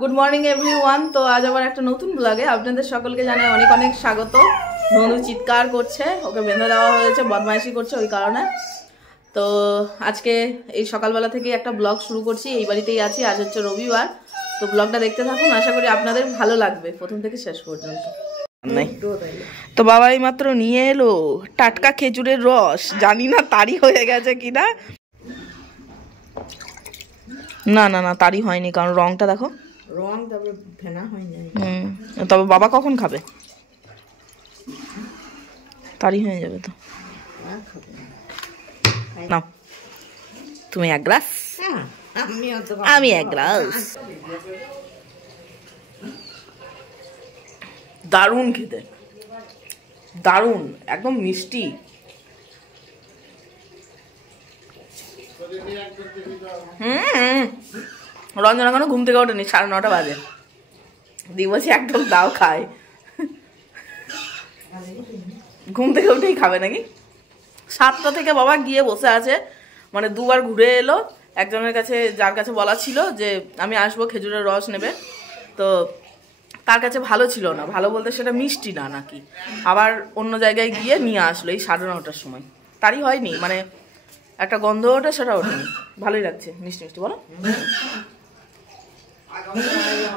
Good morning everyone. তো আজ আবার একটা নতুন ব্লগে আপনাদের সকলকে জানাই অনেক অনেক স্বাগত। ধনু চিৎকার করছে, ওকে বেঁধে দেওয়া হয়েছে, বদমাইশি করছে ওই কারণে। তো আজকে এই সকালবেলা থেকে একটা ব্লগ শুরু করছি, এই বাড়িতেই আছি। আজ হচ্ছে রবিবার। তো ব্লগটা দেখতে থাকুন, আশা করি আপনাদের ভালো লাগবে প্রথম থেকে শেষ পর্যন্ত। তো বাবা এই মাত্র নিয়ে এলো টাটকা খেজুরের রস, জানি না তারি হয়ে গেছে কিনা। না না না তারি হয়নি, কারণ রংটা দেখো, রং তবে ফেনা হয়নি। তবে বাবা কখন খাবে? তারি হয়ে যাবে তো। নাও তুমি এক গ্লাস, আমি এক গ্লাস। দারুণ খেতে, দারুণ, একদম মিষ্টি। রঞ্জনা এখনো ঘুম থেকে ওঠেনি, 9:30 বাজে। দিয়ে বলছি একদম দাও খায়, ঘুম থেকে উঠেই খাবে নাকি। 7টা থেকে বাবা গিয়ে বসে আছে, মানে দুবার ঘুরে এলো। একজনের কাছে, যার কাছে বলা ছিল যে আমি আসবো খেজুরের রস নেবে, তো তার কাছে ভালো ছিল না, ভালো বলতে সেটা মিষ্টি না নাকি। আবার অন্য জায়গায় গিয়ে নিয়ে আসলো এই 9:30টার সময়। তারই হয়নি, মানে একটা গন্ধ ওঠে, সেটা ওঠেনি। ভালোই লাগছে, মিষ্টি মিষ্টি। বলো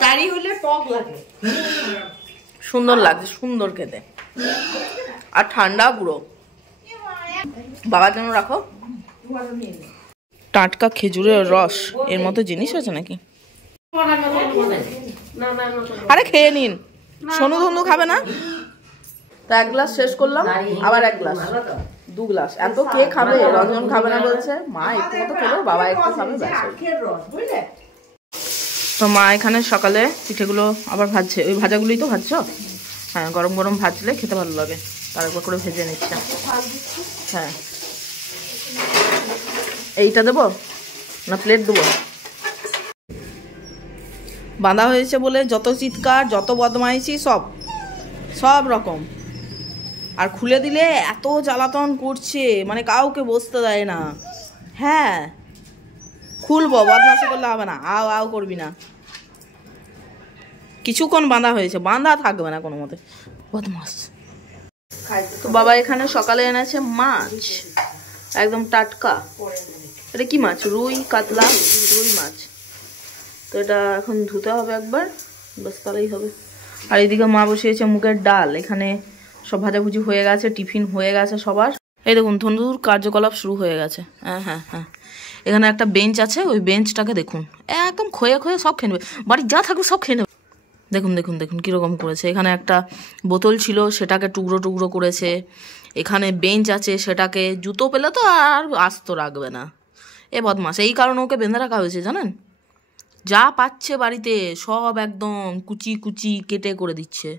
তারি হলে টক লাগে, সুন্দর লাগছে, সুন্দর খেতে, আর ঠান্ডা পুরো। বাবার জন্য রাখো। টাটকা খেজুরের রস, এর মতো জিনিস আছে নাকি? আরে খেয়ে নিন, সোনু ধনু খাবে না তো। 1 গ্লাস শেষ করলাম, আবার 1 গ্লাস, 2 গ্লাস। এত কে খাবে? রঞ্জন খাবে না বলছে, মা একটু মতো খেলো, বাবা একটু খাবে, ব্যাস। তো মা এখানে সকালে পিঠেগুলো আবার ভাজছে, ওই ভাজাগুলোই তো ভাজছ? হ্যাঁ, গরম গরম ভাজলে খেতে ভালো লাগে, তার একবার করে ভেজে নিচ্ছে। হ্যাঁ, এইটা দেবো না প্লেট দেবো? বাঁধা হয়েছে বলে যত চিৎকার, যত বদমাইশি, সব রকম। আর খুলে দিলে এত জ্বালাতন করছে, মানে কাউকে বসতে দেয় না। হ্যাঁ খুলবো, বদমাইশি করলে হবে না, আও আও করবি না। কিছুক্ষণ বাঁধা হয়েছে, বাঁধা থাকবে না কোনো মতে, বদমাস। তো বাবা এখানে সকালে এনেছে মাছ, একদম টাটকা। এটা কি মাছ? রুই, কাতলা, রুই মাছ। তো এটা এখন ধুতে হবে একবার, বাস তাহলেই হবে। আর এদিকে মা বসিয়েছে মুগের ডাল। এখানে সব ভাজাভুজি হয়ে গেছে, টিফিন হয়ে গেছে সবার। এই দেখুন ধনুর কার্যকলাপ শুরু হয়ে গেছে। হ্যাঁ হ্যাঁ হ্যাঁ, এখানে একটা বেঞ্চ আছে, ওই বেঞ্চটাকে দেখুন একদম খয়ে খয়ে সব খেয়ে নেবে, বাড়ি যা থাকবে সব খেয়ে নেবে। দেখুন দেখুন দেখুন কীরকম করেছে। এখানে একটা বোতল ছিল, সেটাকে টুকরো টুকরো করেছে। এখানে বেঞ্চ আছে, সেটাকে জুতো পেলে তো আর আস্ত রাখবে না। এ বদমাস, এই কারণে ওকে বেঁধে রাখা হয়েছে জানেন। যা পাচ্ছে বাড়িতে সব একদম কুচি কুচি কেটে করে দিচ্ছে।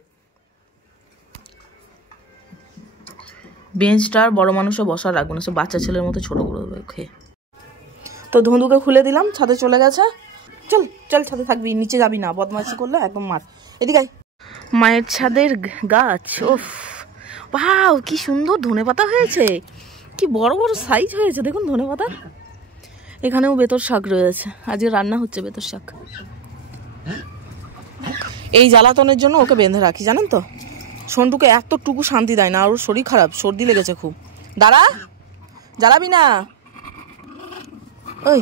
বেঞ্চটার বড় মানুষে বসার রাখবো না, সে বাচ্চা ছেলের মতো ছোট করে দেবে খেয়ে। তো ধনুকে খুলে দিলাম, ছাদে চলে গেছে। চল চল, ছাদে থাকবি, নিচে যাবি না, বদমাইশি করলে একদম মার। এদিকে মায়ের ছাদের গাছ, ওফ বাহ কি সুন্দর ধনেপাতা হয়েছে, কি বড় বড় সাইজ হয়েছে দেখুন ধনেপাতা। এখানেও বেতর শাক রয়েছে, আজকে রান্না হচ্ছে বেতর শাক। এই জ্বালাতনের জন্য ওকে বেঁধে রাখি জানেন তো। সন্টুকে এতটুকু শান্তি দেয় না, আর ওর শরীর খারাপ, সর্দি লেগেছে খুব। দাঁড়া, জ্বালাবি না। ওই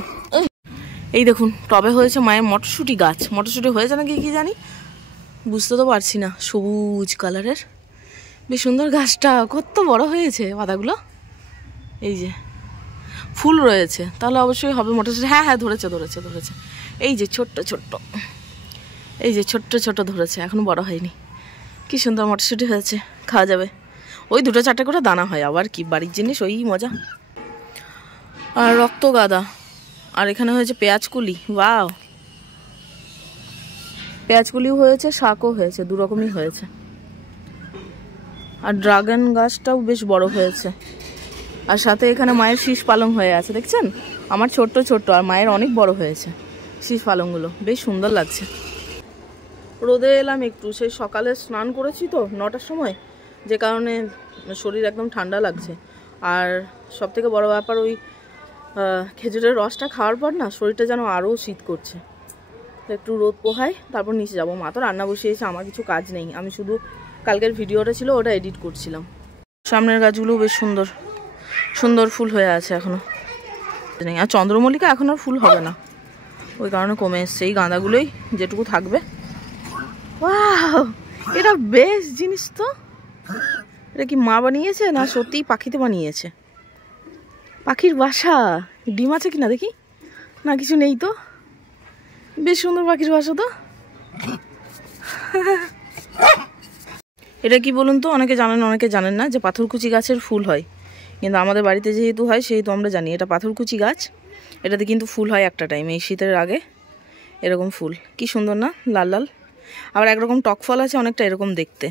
এই দেখুন টবে হয়েছে মায়ের মটরশুঁটি গাছ। মটরশুঁটি হয়েছে নাকি কি জানি, বুঝতে তো পারছি না। সবুজ কালারের, বেশ সুন্দর গাছটা, কত বড় হয়েছে পাতাগুলো। এই যে ফুল রয়েছে, তাহলে অবশ্যই হবে মটরশুঁটি। হ্যাঁ হ্যাঁ ধরেছে ধরেছে ধরেছে, এই যে ছোট্ট ছোট্ট, এই যে ছোট্ট ছোট ধরেছে, এখনো বড় হয়নি। কি সুন্দর মটরশুঁটি হয়েছে, খাওয়া যাবে। ওই 2-4টে করে দানা হয়, আবার কি বাড়ির জিনিস, ওই মজা। আর রক্ত গাঁদা, আর এখানে হয়েছে পেঁয়াজকুলি। বাও, পেঁয়াজকুলিও হয়েছে, শাকও হয়েছে, 2 রকমই হয়েছে। আর ড্রাগন গাছটাও বেশ বড় হয়েছে। আর সাথে এখানে মায়ের শীষ পালং হয়ে আছে, দেখছেন? আমার ছোট্ট ছোট্ট, আর মায়ের অনেক বড় হয়েছে শীষ পালংগুলো, বেশ সুন্দর লাগছে। রোদে এলাম একটু, সেই সকালে স্নান করেছি তো 9টার সময়, যে কারণে শরীর একদম ঠান্ডা লাগছে। আর সব থেকে বড় ব্যাপার, ওই খেজুরের রসটা খাওয়ার পর না শরীরটা যেন আরও শীত করছে। একটু রোদ পোহাই, তারপর নিচে যাবো। মা তো রান্না বসিয়েছে, আমার কিছু কাজ নেই, আমি শুধু কালকের ভিডিওটা ছিল ওটা এডিট করছিলাম। সামনের গাছগুলো বেশ সুন্দর সুন্দর ফুল হয়ে আছে এখনো নেই, আর চন্দ্রমল্লিকা এখন আর ফুল হবে না, ওই কারণে কমে এসছে। এই গাঁদাগুলোই যেটুকু থাকবে। ওয়াও, এটা বেশ জিনিস তো। এটা কি মা বানিয়েছে না সত্যিই পাখিতে বানিয়েছে? পাখির বাসা, ডিম আছে কিনা দেখি। না, কিছু নেই তো। বেশ সুন্দর পাখির বাসা তো। এটা কি বলুন তো, অনেকে জানেন অনেকে জানেন না যে পাথরকুচি গাছের ফুল হয়, কিন্তু আমাদের বাড়িতে যেহেতু হয় সেহেতু আমরা জানি এটা পাথরকুচি গাছ। এটাতে কিন্তু ফুল হয় একটা টাইম, এই শীতের আগে এরকম ফুল। কি সুন্দর না, লাল লাল। আবার একরকম টক ফল আছে অনেকটা এরকম দেখতে,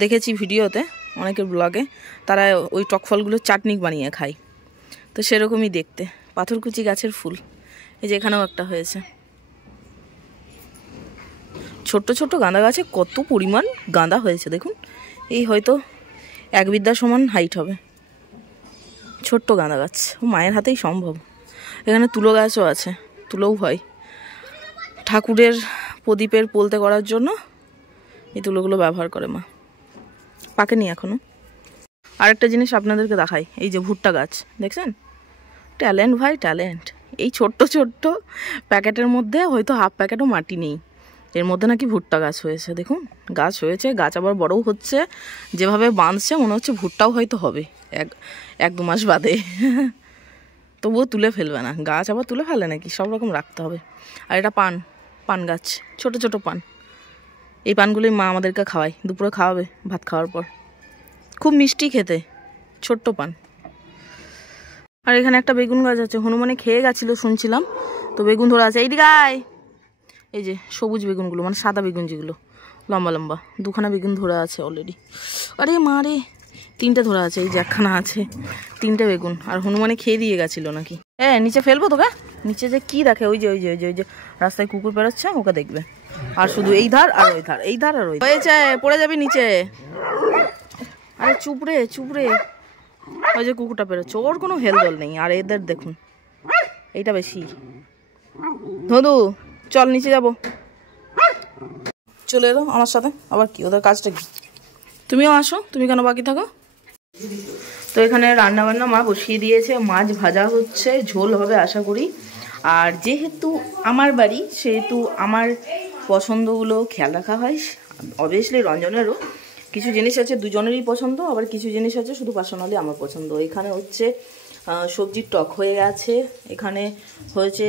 দেখেছি ভিডিওতে অনেকের ব্লগে, তারা ওই টক ফলগুলো চাটনি বানিয়ে খায়, তো সেরকমই দেখতে পাথরকুচি গাছের ফুল। এই যে এখানেও একটা হয়েছে। ছোট্ট ছোট্ট গাঁদা গাছে কত পরিমাণ গাঁদা হয়েছে দেখুন। এই হয়তো এক বিদ্যা সমান হাইট হবে, ছোট্ট গাঁদা গাছ। মায়ের হাতেই সম্ভব। এখানে তুলো গাছও আছে, তুলোও হয় ঠাকুরের প্রদীপের পোলতে করার জন্য। এই তুলোগুলো ব্যবহার করে মা। পাকেনি এখনো। আরেকটা জিনিস আপনাদেরকে দেখাই, এই যে ভুট্টা গাছ দেখছেন? ট্যালেন্ট ভাই, ট্যালেন্ট। এই ছোট্ট ছোট্ট প্যাকেটের মধ্যে হয়তো হাফ প্যাকেটও মাটি নেই, এর মধ্যে নাকি ভুট্টা গাছ হয়েছে। দেখুন, গাছ হয়েছে, গাছ আবার বড়ও হচ্ছে। যেভাবে বাঁধছে মনে হচ্ছে ভুট্টাও হয়তো হবে এক দু মাস বাদে। তবুও তুলে ফেলবে না, গাছ আবার তুলে ফেলে নাকি, সব রকম রাখতে হবে। আর এটা পান গাছ, ছোট ছোট পান। এই পানগুলোই মা আমাদেরকে খাওয়ায়, দুপুরে খাওয়াবে ভাত খাওয়ার পর। খুব মিষ্টি খেতে, ছোট্ট পান। আর এখানে একটা বেগুন গাছ আছে, হনুমানে খেয়ে গেছিলো শুনছিলাম, তো বেগুন ধরে আছে। এইদিকে আয়। এই যে সবুজ বেগুনগুলো, মানে সাদা বেগুন যেগুলো লম্বা লম্বা, দুখানা বেগুন ধরে আছে অলরেডি। আরে মা রে, তিনটে ধরে আছে। এই যে একখানা আছে, তিনটে বেগুন। আর হনুমানে খেয়ে দিয়ে গেছিলো নাকি। নিচে ফেলবো তোকে? নিচে যে কি দেখে, ওই যে ওই যে ওই যে ওই যে রাস্তায় কুকুর বেরোচ্ছে, ওকে দেখবে। আর শুধু এই ধার আর ওই ধার, এই ধার আর ওই হয়েছে, পড়ে যাবি নিচে। আরে চুপড়ে চুপড়ে, ওই যে কুকুরটা বেরোচ্ছে, ওর কোনো হেলদোল নেই। আর এদের দেখুন, এইটা বেশি। ধদু চল নিচে যাব। চলে এলো আমার সাথে। আবার কি ওদের কাজটা কি? তুমিও আসো, তুমি কেন বাকি থাকো? তো এখানে রান্না বান্না মা বসিয়ে দিয়েছে, মাছ ভাজা হচ্ছে, ঝোল হবে আশা করি। আর যেহেতু আমার বাড়ি সেহেতু আমার পছন্দগুলো খেয়াল রাখা হয়। অবভিয়াসলি রঞ্জনেরও কিছু জিনিস আছে দুজনেরই পছন্দ, আবার কিছু জিনিস আছে শুধু পার্সোনালি আমার পছন্দ। এখানে হচ্ছে সবজির টক হয়ে গেছে, এখানে হয়েছে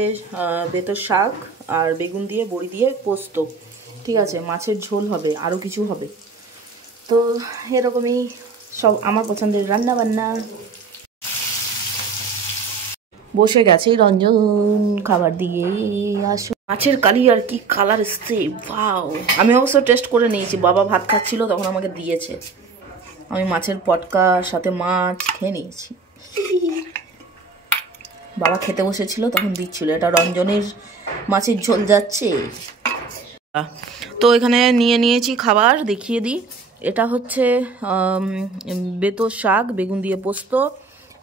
বেতর শাক আর বেগুন দিয়ে বড়ি দিয়ে পোস্ত, ঠিক আছে। মাছের ঝোল হবে, আরও কিছু হবে। তো এরকমই সব আমার পছন্দের রান্না বান্না। বসে গেছে রঞ্জন খাবার দিয়ে। আসো। মাছের কালি আর কি কালার এসছে, ওয়াও। আমি অবশ্য টেস্ট করে নিয়েছি, বাবা ভাত খাচ্ছিল তখন আমাকে দিয়েছে। আমি মাছের পটকার সাথে মাছ খেয়ে নিয়েছি। বাবা খেতে বসেছিল তখন দিচ্ছিল। এটা রঞ্জনের মাছের ঝোল যাচ্ছে। তো এখানে নিয়ে নিয়েছি খাবার, দেখিয়ে দিই। এটা হচ্ছে বেতর শাক বেগুন দিয়ে পোস্ত।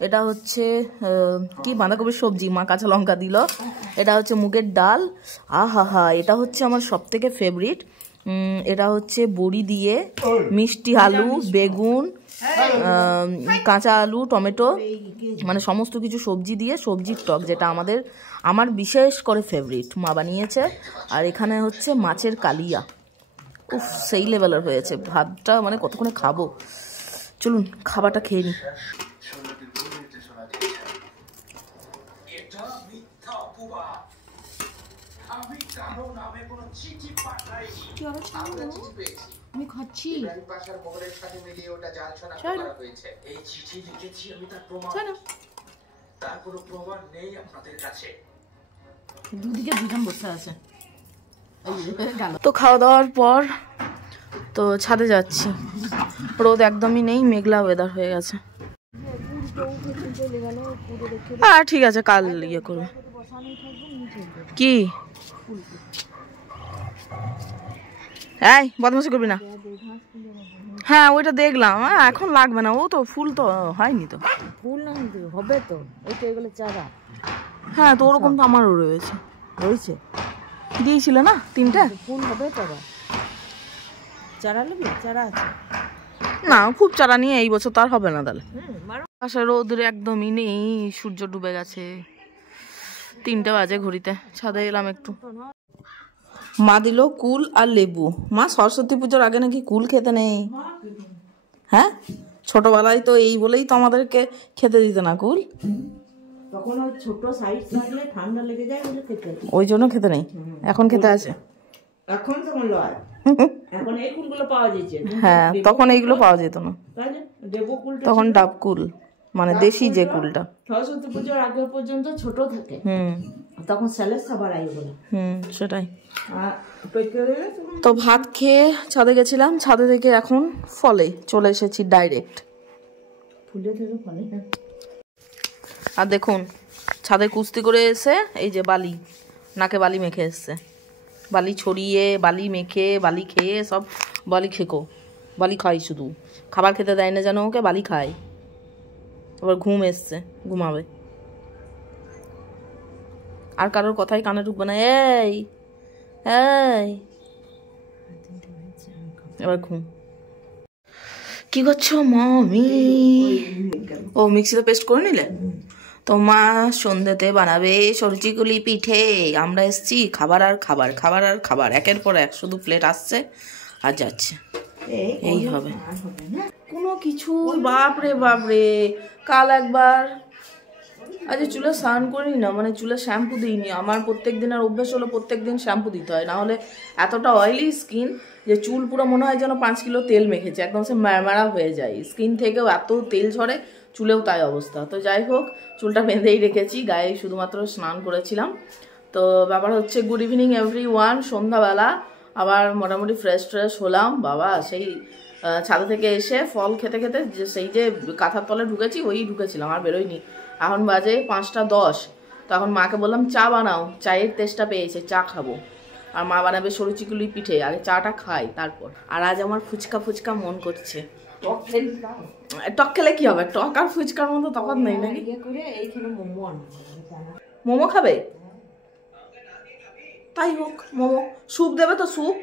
এটা হচ্ছে কি বাঁধাকপির সবজি, মা কাঁচা লঙ্কা দিল। এটা হচ্ছে মুগের ডাল। আহা, এটা হচ্ছে আমার সব থেকে ফেভারিট। এটা হচ্ছে বড়ি দিয়ে মিষ্টি আলু বেগুন কাঁচা আলু টমেটো, মানে সমস্ত কিছু সবজি দিয়ে সবজির টক, যেটা আমার বিশেষ করে ফেভারিট, মা বানিয়েছে। আর এখানে হচ্ছে মাছের কালিয়া। উফ, সেই লেভেলের হয়েছে। ভাতটা মানে কতক্ষণে খাবো, চলুন খাবারটা খেয়ে নিই। আমি খাচ্ছি। দুদিকে দুজন বসে আছে। তো খাওয়া দাওয়ার পর তো ছাদে যাচ্ছি। রোদ একদমই নেই, মেঘলা ওয়েদার হয়ে গেছে। ঠিক আছে, কাল ইয়ে করবো। কি এই বদমাশি করবি না। হ্যাঁ ওইটা দেখলাম, এখন লাগবে না, ও তো ফুল তো হয়নি তো। ফুল না হবে তো, এই তো এগুলো চারা। হ্যাঁ তো ওরকম তো আমারও রয়েছে, রয়েছে দিয়েছিল না 3টে। ফুল হবে তো আবার। চারা নেবি? চারা আছে না, খুব চারা নিয়ে এই বছর তো আর হবে না তাহলে। আশা রোদের একদমই নেই, সূর্য ডুবে গেছে, 3টে বাজে ঘড়িতে। ছাদে এলাম একটু। মা দিল কুল আর লেবু। মা সরস্বতী পুজোর আগে নাকি কুল খেতে নেই। হ্যাঁ ছোটবেলায় তো এই বলেই তো আমাদেরকে খেতে দিত না কুল, তখন ওই ছোট সাইজ থাকলে ঠান্ডা লেগে যায় বলে খেতে, ওই জন্য খেতে নেই। এখন খেতে আছে। এখন তখন লয়, এখন এই কুলগুলো পাওয়া যাচ্ছে। হ্যাঁ তখন এইগুলো পাওয়া যেত না, দেবো কুলটা তখন ডাব কুল, মানে দেশি যে কুলটা। সরস্বতী পুজোর আগে পর্যন্ত ছোট থাকে, তখন স্যালেস খাবার আই বলে। সেটাই। তো ভাত খেয়ে ছাদে গেছিলাম, ছাদে থেকে এখন ফলে চলে এসেছি ডাইরেক্ট। ফুলে থেকে ফলে। আর দেখুন ছাদে কুস্তি করে এসে এই যে বালি, নাকে বালি মেখে এসছে, বালি ছড়িয়ে বালি মেখে বালি খেয়ে সব বালি খেকো, বালি খাই, শুধু খাবার খেতে দেয় না যেন ওকে, বালি খায়। আবার ঘুম এসছে, ঘুমাবে। আর কারোর কথাই কানে ঢুকবে না। এই এই এবার ঘুম। কি করছো মমি? ও মিক্সিতে পেস্ট করে নিলে? তো মা সন্ধ্যেতে বানাবে সরুচিগুলি পিঠে। আমরা এসছি খাবার আর খাবার, খাবার আর খাবার, একের পর এক শুধু প্লেট আসছে আর যাচ্ছে। এই হবে কোনো কিছু। বাপরে বাপরে, কাল একবার আজ চুলে স্নান করিনি না, মানে চুলে শ্যাম্পু দিইনি। আমার প্রত্যেক দিনের অভ্যেস হলো প্রত্যেক দিন শ্যাম্পু দিতে হয়, না হলে এতটা অয়েলি স্কিন যে চুল পুরো মনে হয় যেন 5 কিলো তেল মেখেছে, একদম সে ম্যাড়া হয়ে যায়। স্কিন থেকেও এত তেল ঝরে, চুলেও তাই অবস্থা। তো যাই হোক, চুলটা বেঁধেই রেখেছি, গায়ে শুধুমাত্র স্নান করেছিলাম। তো ব্যাপার হচ্ছে, গুড ইভিনিং এভরিওয়ান। সন্ধ্যাবেলা আবার মোটামুটি ফ্রেশ ট্রেশ হলাম। বাবা সেই ছাদে থেকে এসে ফল খেতে খেতে সেই যে কাঁথার তলে ঢুকেছি, ওই ঢুকেছিলাম, আর বেরোয়নি। এখন বাজে 5টা 10। তো এখন মাকে বললাম চা বানাও, চায়ের তেষ্টা পেয়েছে, চা খাবো। আর মা বানাবে সরুচিকুলি পিঠে, আগে চাটা খাই তারপর। আর আজ আমার ফুচকা ফুচকা মন করছে। টক খেলে কি হবে? টক আর ফুচকার মতো তফাৎ নেই নাকি? মোমো খাবে? তাই হোক, মোমো। স্যুপ দেবে তো? স্যুপ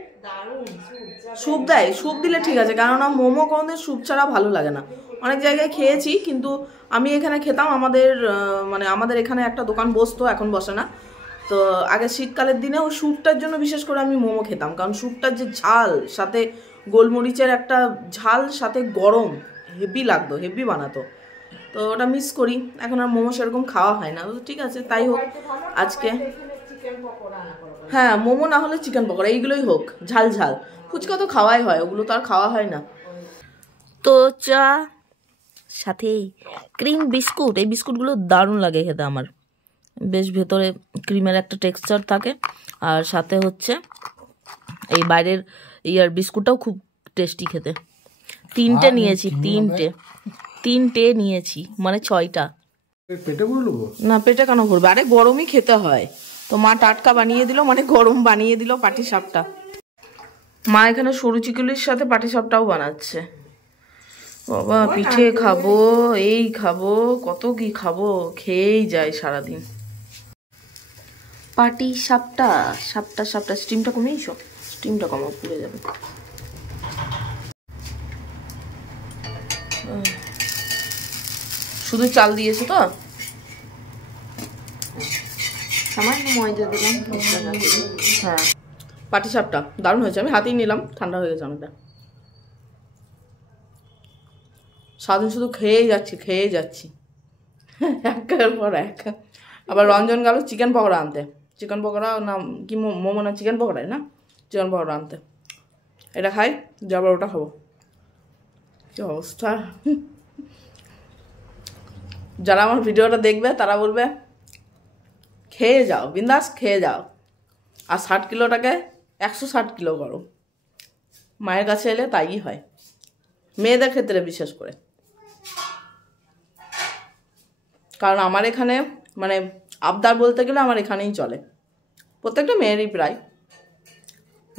স্যুপ দেয়, স্যুপ দিলে ঠিক আছে, কেননা মোমো কোনোদিন স্যুপ ছাড়া ভালো লাগে না। অনেক জায়গায় খেয়েছি, কিন্তু আমি এখানে খেতাম, আমাদের এখানে একটা দোকান বসতো, এখন বসে না। তো আগে শীতকালের দিনে ওই স্যুপটার জন্য বিশেষ করে আমি মোমো খেতাম, কারণ স্যুপটার যে ঝাল, সাথে গোলমরিচের একটা ঝাল, সাথে গরম, হেভি লাগতো, হেভি বানাতো। তো ওটা মিস করি, এখন আর মোমো সেরকম খাওয়া হয় না। ঠিক আছে, তাই হোক আজকে। হ্যাঁ মোমো না হলে চিকেন পকোড়া, এইগুলোই হোক ঝাল ঝাল। ফুচকা তো খাওয়াই হয়, ওগুলো তো আর খাওয়া হয় না। তো চা সাথে ক্রিম বিস্কুট, এই বিস্কুটগুলো দারুণ লাগে খেতে আমার, বেশ ভেতরে ক্রিমের একটা টেক্সচার থাকে, আর সাথে হচ্ছে এই বাইরের ইয়ার বিস্কুটটাও খুব টেস্টি খেতে। 3টে নিয়েছি, 3টে নিয়েছি, মানে 6টা। না পেটে কেন ভরবে? আরে গরমই খেতে হয়। তো মা টাটকা বানিয়ে দিল, মানে গরম বানিয়ে দিল পাটিসাপটা। মা এখানে সরুচিকুলির সাথে পাটিসাপটাও বানাচ্ছে। বাবা পিঠে খাবো, এই খাবো, কত কি খাবো, খেয়েই যায় সারাদিন। পাটিসাপটা, সাপটা সাপটা। স্টিমটা কমিয়েছো? স্টিমটা কমাও, পুড়ে যাবে। শুধু চাল দিয়েছো তো? সামান্য ময়দা দিলাম। হ্যাঁ পাটিসাপটা দারুণ হয়েছে, আমি হাতেই নিলাম, ঠান্ডা হয়ে গেছে অনেকটা। সারাদিন শুধু খেয়েই যাচ্ছি একের পর এক। আবার রঞ্জন গেল চিকেন পকোড়া আনতে, চিকেন পকোড়া না কি মোমো না চিকেন পকোড়াই না, চিকেন পকোড়া আনতে। এটা খাই, যাবার ওটা খাবো। কি অবস্থা! যারা আমার ভিডিওটা দেখবে তারা বলবে খেয়ে যাও, বিন্দাস খেয়ে যাও, আর 60 কিলোটাকে 160 কিলো করো। মায়ের কাছে এলে তাই হয়, মেয়েদের ক্ষেত্রে বিশেষ করে। কারণ আমার এখানে মানে আবদার বলতে গেলে আমার এখানেই চলে, প্রত্যেকটা মেয়েরই প্রায়।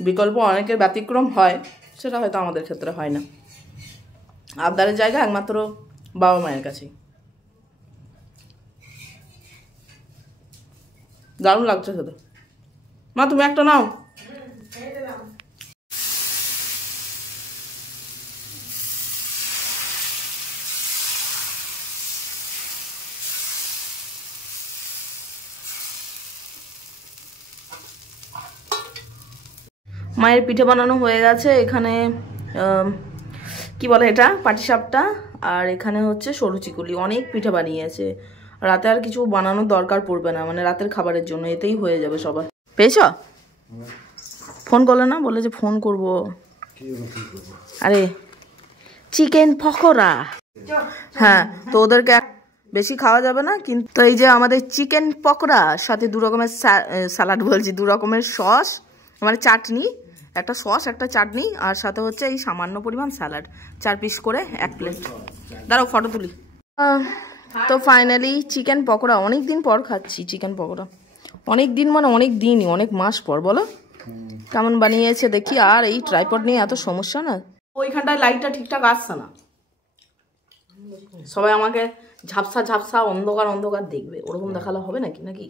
বিকল্প অনেকের ব্যতিক্রম হয়, সেটা হয়তো আমাদের ক্ষেত্রে হয় না। আবদারের জায়গা একমাত্র বাবা মায়ের কাছেই। দারুণ লাগছে খেতে। মা তুমি একটা নাও। মায়ের পিঠে বানানো হয়ে গেছে। এখানে কি বলে এটা, পাটিসাপটা, আর এখানে হচ্ছে সরু চিকুলি। অনেক পিঠে বানিয়েছে। রাতে আর কিছু বানানোর দরকার পড়বে না, মানে রাতের খাবারের জন্য এতেই হয়ে যাবে সবার। পেয়েছ? ফোন করলে না, বলে যে ফোন করব। আরে চিকেন পকোড়া। হ্যাঁ, তো ওদেরকে বেশি খাওয়া যাবে না, কিন্তু এই যে আমাদের চিকেন পকোড়া সাথে 2 রকমের স্যালাড, বলছি 2 রকমের সস, মানে চাটনি, একটা সস একটা চাটনি, আর সাথে হচ্ছে এই সামান্য পরিমাণ স্যালাড, 4 পিস করে 1 প্লেট। দাঁড়াও ফটো তুলি। তো ফাইনালি চিকেন পকোড়া, অনেক দিন পর খাচ্ছি চিকেন পকোড়া। অনেক দিন মানে অনেক দিনই, অনেক মাস পর। বলো কেমন বানিয়েছে দেখি। আর এই ট্রাইপড নিয়ে এত সমস্যা না, ওইখানটায় লাইটটা ঠিকঠাক আসছে না। সবাই আমাকে ঝাপসা ঝাপসা অন্ধকার অন্ধকার দেখবে, ওরকম দেখালে হবে নাকি? নাকি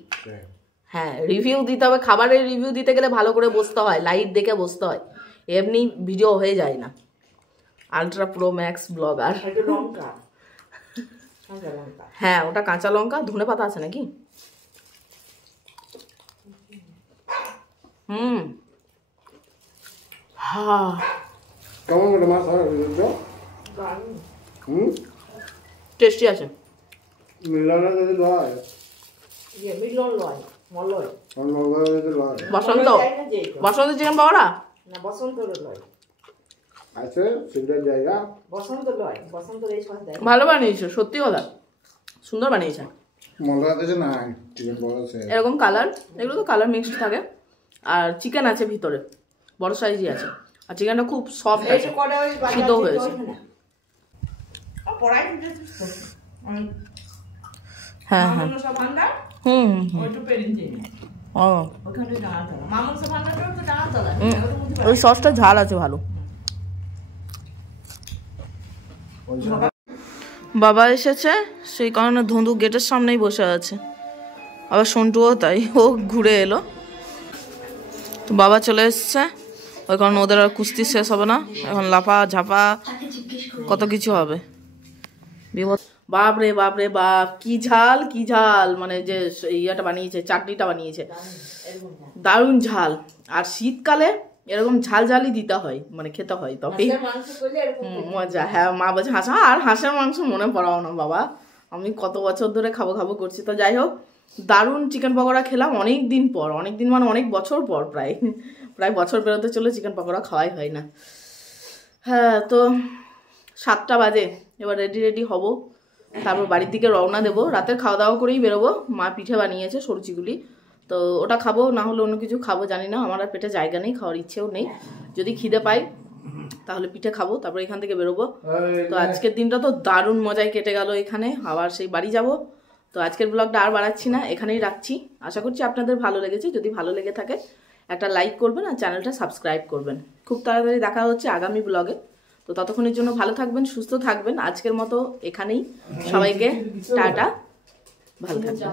হ্যাঁ, রিভিউ দিতে হবে। খাবারের রিভিউ দিতে গেলে ভালো করে বসতে হয়, লাইট দেখে বসতে হয়, এমনি ভিডিও হয়ে যায় না। Ultra pro max blogger. হ্যাঁ, ওটা কাঁচা লঙ্কা, ধনে পাতা আছে নাকি? টেস্টি আছে। বসন্ত বসন্ত চিকেন পকোড়া ভালো বানিয়েছো, সত্যি কথা, সুন্দর বানিয়েছে। এরকম কালার, এগুলো তো কালার মিক্সড থাকে। আর চিকেন আছে ভিতরে, বড় সাইজই আছে। আর চিকেনটা খুব সফট আছে, সিদ্ধ হয়েছে। হ্যাঁ হ্যাঁ, ওই সসটা ঝাল আছে ভালো। বাবা এসেছে, সেই কারণে ধুন্দু গেটের সামনেই বসে আছে। আবার সন্টুও তাই, ও ঘুরে এলো। তো বাবা চলে এসছে, ওই কারণে ওদের আর কুস্তি শেষ হবে না। এখন লাফা ঝাপা কত কিছু হবে। বাপ রে বাপ রে বাপ, কি ঝাল কি ঝাল, মানে যে ইয়েটা বানিয়েছে, চাটনিটা বানিয়েছে, দারুণ ঝাল। আর শীতকালে এরকম ঝাল ঝালই দিতে হয়, মানে খেতে হয়, তবেই মজা। হ্যাঁ, মা বলছে হাঁস, আর হাঁসের মাংস মনে পড়াও না বাবা, আমি কত বছর ধরে খাবো খাবো করছি। তো যাই হোক, দারুণ চিকেন পকোড়া খেলাম অনেক দিন পর, অনেক দিন মানে অনেক বছর পর, প্রায় বছর বেরোতে চলে চিকেন পকোড়া খাওয়াই হয় না। হ্যাঁ, তো 7টা বাজে, এবার রেডি হব, তারপর বাড়ির দিকে রওনা দেবো। রাতের খাওয়া দাওয়া করেই বেরোবো। মা পিঠে বানিয়েছে সরু চিগুলি, তো ওটা খাবো, না হলে অন্য কিছু খাবো, জানি না। আমার আর পেটে জায়গা নেই, খাওয়ার ইচ্ছেও নেই। যদি খিদে পাই তাহলে পিঠে খাবো, তারপর এখান থেকে বেরোবো। তো আজকের দিনটা তো দারুণ মজায় কেটে গেল এখানে, আবার সেই বাড়ি যাব। তো আজকের ব্লগটা আর বাড়াচ্ছি না, এখানেই রাখছি। আশা করছি আপনাদের ভালো লেগেছে। যদি ভালো লেগে থাকে একটা লাইক করবেন আর চ্যানেলটা সাবস্ক্রাইব করবেন। খুব তাড়াতাড়ি দেখা হচ্ছে আগামী ব্লগে। তো ততক্ষণের জন্য ভালো থাকবেন, সুস্থ থাকবেন। আজকের মতো এখানেই, সবাইকে টাটা, ভালো থাকবেন।